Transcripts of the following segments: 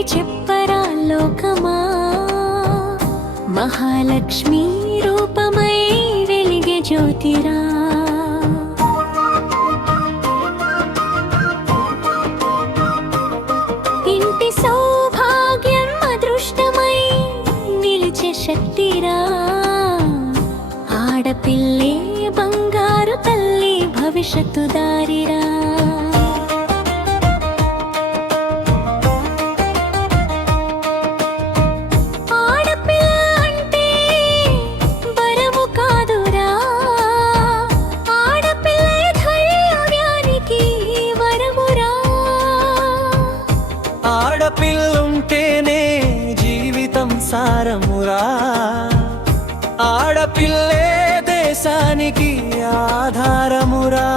ఏమిటి చెప్పరా లోకమా? మహాలక్ష్మి రూపమై వెలిగే జ్యోతిరా. ఇంటి సౌభాగ్యం అదృష్టమై నిలిచే శక్తిరా. ఆడపిల్లే బంగారు తల్లి భవిష్యత్తు దారిరా. సారమురా ఆడపిల్లే దేశానికి ఆధారమురా.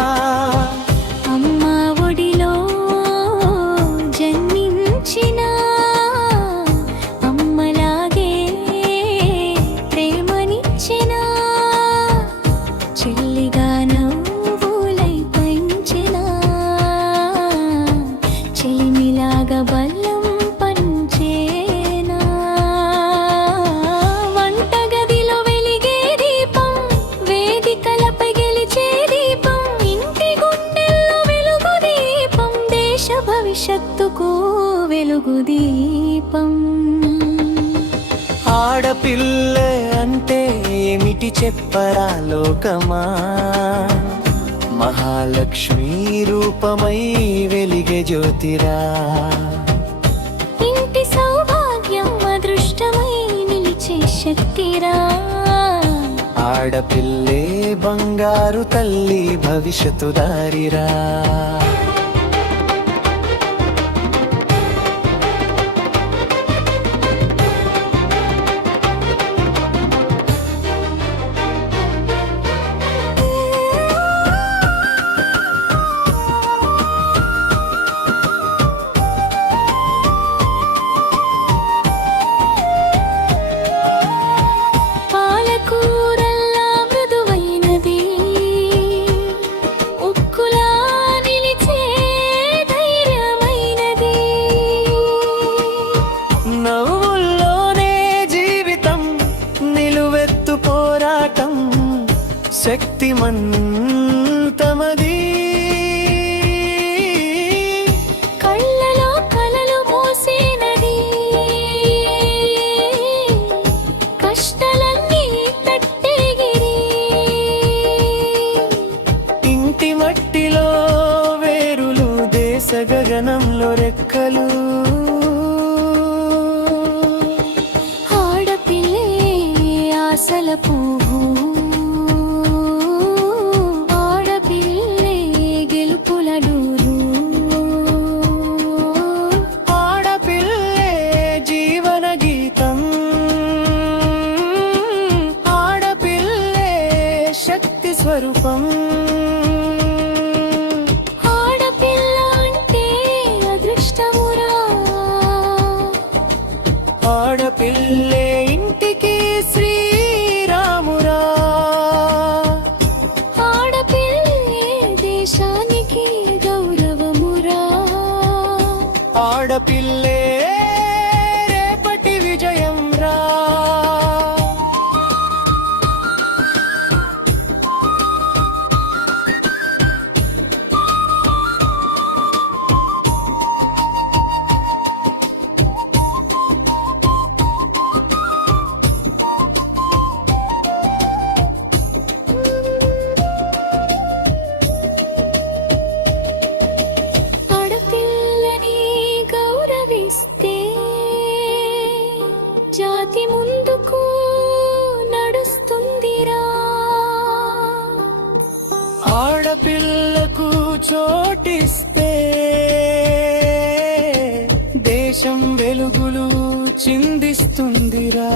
దీపం ఆడపిల్ల అంటే ఏమిటి చెప్పరా లోకమా? మహాలక్ష్మి రూపమై వెలిగే జ్యోతిరా. ఇంటి సౌభాగ్యం అదృష్టమై నిలిచే శక్తిరా. ఆడపిల్లే బంగారు తల్లి భవిష్యత్తు దారిరా. ശക്തിമൻ డూరు ఆడపిల్లే జీవన గీతం. ఆడపిల్లే శక్తి స్వరూపం. ఆడపిల్ల అంటే అదృష్టమురా. ఆడపిల్లే ఆడపిల్లే చోటిస్తే దేశం వెలుగులు చిందిస్తుందిరా.